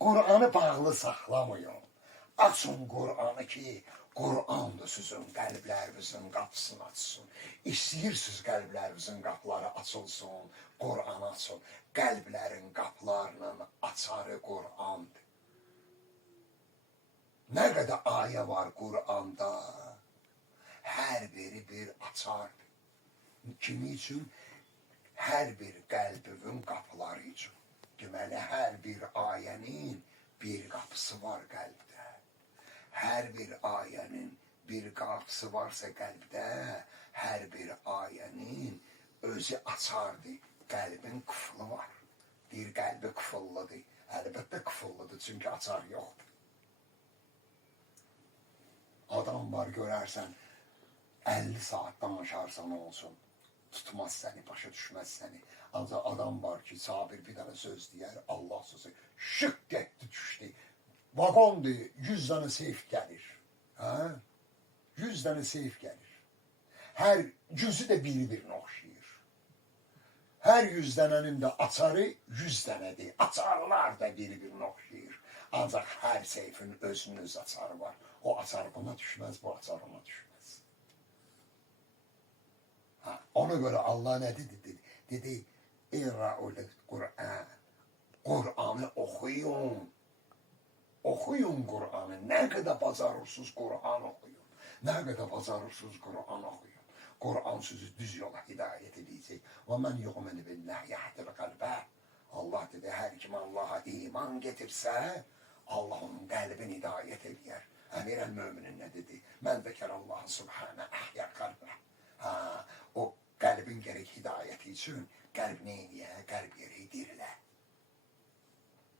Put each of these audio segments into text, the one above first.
Kur'an'ı bağlı saxlamayın. Açın Kur'an'ı ki, Kur'an'dır sizin qəlblərinizin qapısını açsın. İstəyirsiniz qəlblərinizin qapıları açılsın, Kur'an açın. Qəlblərin qapılarının açarı Kur'an'dır. Nə qədər ayə var Kur'an'da, hər biri bir açardır. Kimi üçün? Hər bir qəlbinin qapıları üçün. Deməli, hər bir ayənin bir qapısı var qəlbdə. Hər bir ayənin bir qapısı varsa qəlbdə, hər bir ayənin özü açardır. Qəlbin qıfılı var. Bir qəlbi qıfıllıdır. Əlbəttə qıfıllıdır, çünki açar yoxdur. Adam var, görərsən, 50 saat danışarsan olsun. Tutmaz səni, başa düşməz səni. Ancaq adam var ki, sabir bir dənə söz deyər, Allah sözü şık getdi, düşdü. Vagondur, 100 dənə seyf gəlir. 100 dənə seyf gəlir. Hər cüzü də bir-birinə oxşayır. Hər 100 dənənin də açarı 100 dənədir. Açarlar da bir-birinə oxşayır. Ancaq hər seyfin özünün öz açarı var. O açar buna düşməz, bu açar ona düşməz. Ona göre Allah ne dedi? Dedi, İra'ul Kur'an. Kur'an'ı okuyun. Okuyun Kur'an'ı. Ne kadar bacarırsınız Kur'an okuyun. Ne kadar bacarırsınız Kur'an okuyun. Kur'an sizi düz yola hidayet edecek. وَمَنْ يُؤْمِنِ بِاللّٰهِ يَحْتِرْ قَلْبَهِ. Allah dedi, her kim Allah'a iman getirse, Allah onun kalbini hidayet eder. Emir el-Müminin ne dedi? Men zeker Allah subhane ahya kalbeh. O kalbin gerek hidayeti için kalp neydi? Kalp gereği dirile.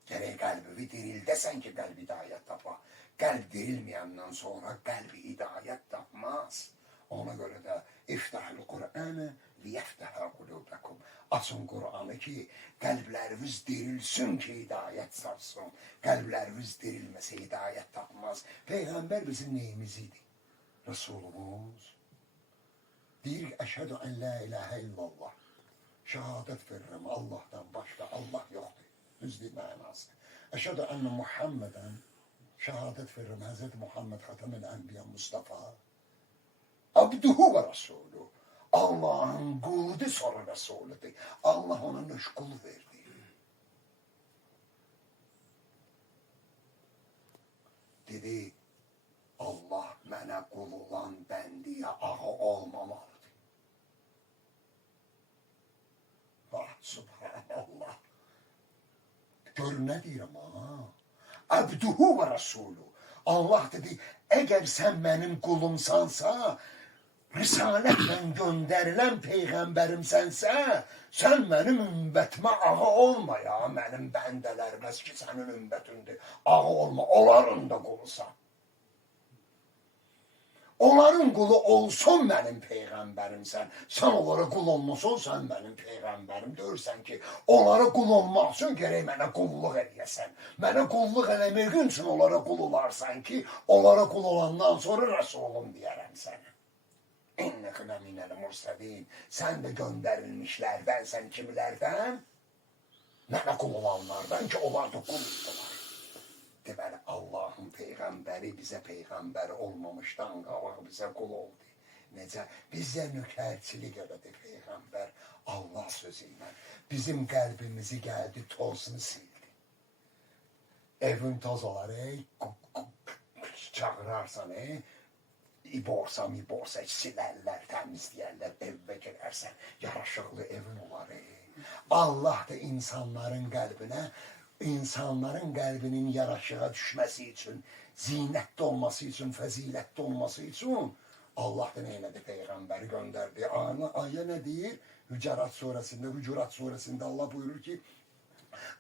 Gerek kalbi diril desen ki kalp hidayet tapa. Kalp dirilmeyenden sonra kalbi hidayet tapmaz. Ona göre de iftahul Kur'an'ı liyeftaha kulubekum. Açın Kur'an'ı ki kalpleriniz dirilsin ki hidayet sarsın. Kalpleriniz dirilmese hidayet tapmaz. Peygamber bizim neyimiziydi? Resulümüz. Deyir eşhedü en la ilahe illallah. Şehadet veririm Allah'tan başka Allah yoktur. Düzdür manası. Eşhedü enne Muhammeden şehadet veririm Hazreti Muhammed Hatemel Enbiya Mustafa. Abduhu ve Resulü. Allah'ın kuludur sonra Resulüdür. Allah ona nüşkul verdi. Dedi Allah mənə qul olan bəndiyə ağı olmamalıdır. Subhanallah. Gör nə deyirəm ha? Abduhu və Resulü. Allah dedi, əgər sən mənim qulumsansa, risalətle göndərilən peyğəmbərimsənsə, sən mənim ümbətimə ağı olma ya, mənim bəndələrimə ki, sənin ümbətindir. Ağı olma, onların da qulusan. Onların qulu olsun mənim peyğəmbərimsən. Sən onlara qul olmasan, sən mənim peyğəmbərim. Görürsən ki, onlara qul olmaq üçün gərək mənə qulluq edəsən. Mənə qulluq eləmək üçün onlara qul olarsan ki, onlara qul olandan sonra Rəsulum deyərəm sənə. İnnəkə minəl mursalin. Sən də göndərilmişlərdən, sən kimlərdən? Mənə qul olanlardan ki, onlar da qul oldular. Deməli, Allah'ın peyğəmbəri bizə peyğəmbər olmamışdan qabaq bizə qul oldu. Necə? Bizə nökərçilik elədi peyğəmbər Allah sözü ilə. Bizim qəlbimizi gəldi, tozunu sildi. Evin toz olar, çağırarsan, İborsa silərlər, təmizləyərlər, evə girərsən, yaraşıqlı evin olar. Allah da insanların qəlbinin yaraşığa düşməsi üçün, zinətli olması üçün, fəzilətli olması üçün Allah da neylədi? Peyğəmbəri göndərdi. Ayə nə deyir? Hucurat surəsində Allah buyurur ki,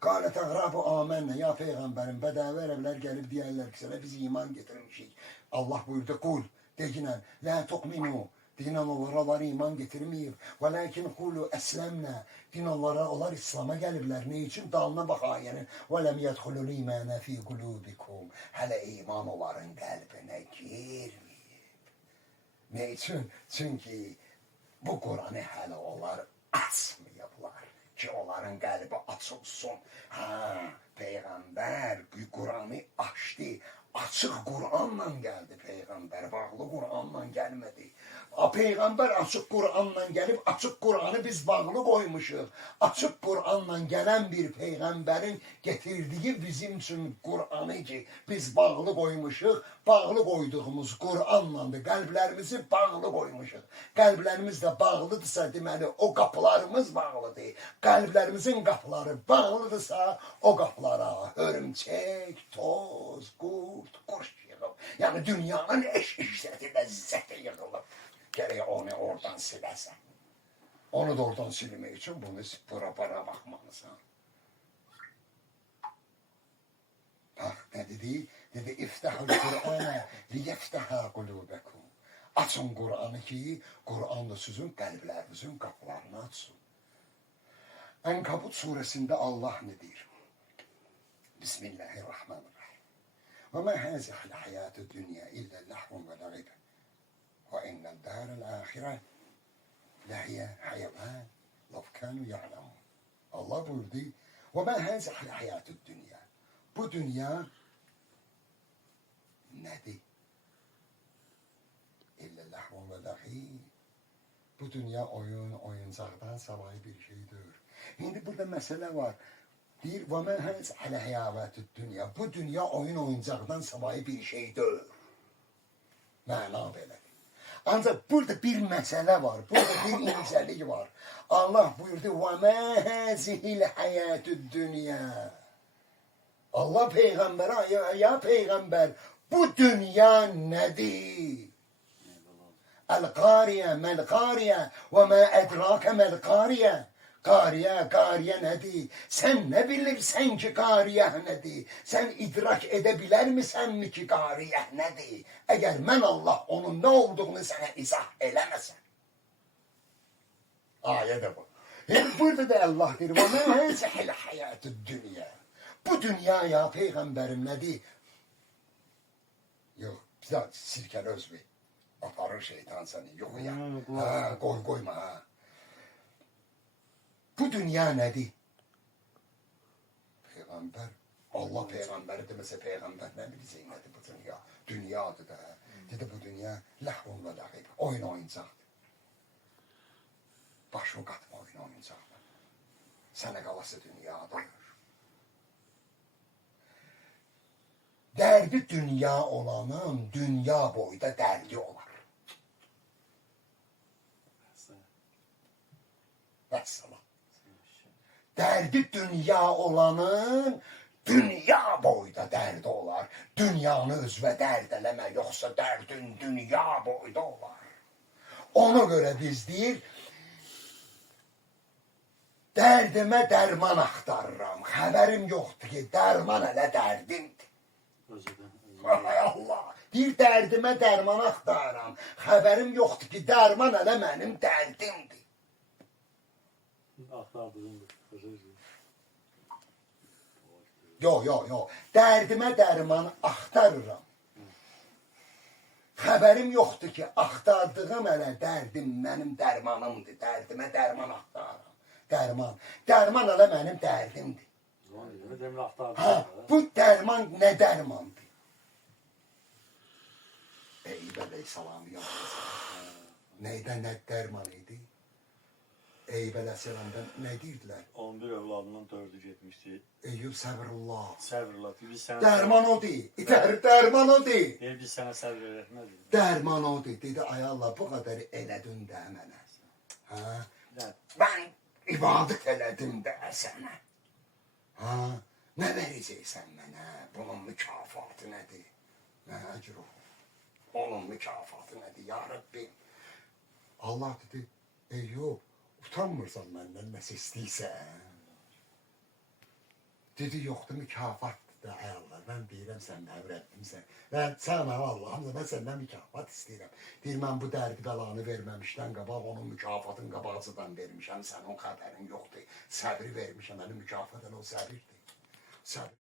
Qalə təğrabu amennə, ya Peyğəmbərin bədəvi ərəblər gəlib deyərlər ki, sənə biz iman getirmişik. Allah buyurdu, qul, deginən, lə tuqminu, dinən onlara iman getirməyib. Və ləkin qulu əsləmnə, dinən onlar İslam'a gəliblər. Ne üçün? Dalına bax ayənin. Və ləm yədxulul imanə fi qulubikum. Hələ iman onların qəlbinə girməyib. Ne üçün? Çünki bu Kur'an'ı hələ onlar açmayıblar. ki onların qəlbi açılsın. Peyğəmbər Quranı açdı. Açıq Quranla gəldi Peyğəmbər, bağlı Quranla gəlmədi. Peyğəmbər açıq Quranla gəlib, açıq Quranı biz bağlı qoymuşuq. Açıq Quranla gələn bir Peyğəmbərin getirdiyi bizim üçün Quranı ki, biz bağlı qoymuşuq. Bağlı qoyduğumuz Quranlandır, qəlblərimizi bağlı qoymuşuq. Qəlblərimiz də bağlıdırsa, deməli, o qapılarımız bağlıdır. Qəlblərimizin qapıları bağlıdırsa, o qapılara hörümçək, toz, qurt, quş yığıb. Yəni, dünyanın eşiqsəti, ləzzəti yığılıb. Gərək onu oradan siləsən. Onu da oradan silmək üçün bunu bura baxmalısan. Bax, nə dedi? Dedi, İftəhul Qur'anə liyeftəhə qulubəkum. Açın Qur'anı ki, Qur'an da sizin qəlblərinizin qapılarını açsın. Ənkabut surəsində Allah nə deyir? Bismillahirrahmanirrahim. Və mə həzihəl həyatı dünya illə ləhvun və ləğibə. Və innəl dərəl əxirə ləhiyyə həyəvən lavkənu ya'ləmun. Allah buyurdu. Və mə həzihəl həyatı dünya. Bu dünya nədir? İllə ləhvun və ləğib. Bu dünya oyuncaqdan savayı bir şeydir. İndi burada məsələ var. Deyir, və mən həz hələ həyavətü dünya. Bu dünya oyuncaqdan savayı bir şeydir. Məna belədir. Ancaq burada bir məsələ var. Burada bir incəlik var. Allah buyurdu, və mən həzihil həyətü dünya. Allah Peyğəmbərə, ya Peyğəmbər, bu dünya nədir? Əl-qariyə, məl-qariyə, və mə ədrakə məl-qariyə. Qariyə nədir? Sən nə bilirsən ki, qariyə nədir? Sən idrak edə bilərmisənmi ki, qariyə nədir? Əgər mən Allah onun nə olduğunu sənə izah eləməsən. Ayə də bu. Burada da Allah deyir, və mən həzihil həyatı dünya. Bu dünya ya Peyğəmbərim nədir? Yox, bizə sirkəli özbey. Aparır şeytan səni, yox ya. Qoyma, Bu dünya nədir? Peyğəmbər, Allah Peyğəmbəri deməsə Peyğəmbər nə biləcək nədir bu dünya? Dünyadır da. Dedi bu dünya ləhvun və ləğib, oyuncaqdır. Başını qatma oyuncaqdır. Sənə qalası dünyadır. Dərdi dünya olanın dünya boyda dərdi olar. Vəssalam. Dərdi dünya olanın dünya boyda dərdi olar. Dünyanı özvə dərd eləmə, yoxsa dərdin dünya boyda olar. Ona görə biz deyir, dərdimə dərman axtarıram. Xəbərim yoxdur ki, dərman elə dərdimdir. Ay Allah, deyir, dərdimə dərman axtarıram. Xəbərim yoxdur ki, dərman elə mənim dərdimdir. Yox. Dərdimə dərman axtarıram. Xəbərim yoxdur ki, axtardığım elə dərdim mənim dərmanımdır. Dərdimə dərman axtarıram. Dərman elə mənim dərdimdir. Bu dərman nə dərmandır? Eyüp Aleyhisselam yaptı. Neydən nə dərman idi? Eyüp Aleyhisselam'dan nə deyirdilər? 11 övladından 4'ü getmişdi. Eyüp səbrullah. Səbrullah. Biz sənə Dərman o deyil. Dərman o deyil. Biz sənə səbr öyrətmədik. Dərman o deyil. Dedi, ay Allah, bu qədər elədin də mənə. Mən ibadət elədim də sənə. Nə verəcəksən mənə? Bunun mükafatı nədir? Nə əcru? Onun mükafatı nədir? Ya Rabbim. Allah dedi, Eyüp, utanmırsan məndən nəsə istəyirsən? Dedi, yoxdur, mükafatdır da, ay Allah, mən deyirəm sən mənim Rəbbimsən. Sən mənim Allahımdır, mən səndən mükafat istəyirəm. Deyir, mən bu dərdi bəlanı verməmişdən qabaq, onun mükafatın qabağıcıdan vermişəm, sənin xəbərin yoxdur. Səbri vermişəm, mənim mükafatın o səbirdir. Səbir.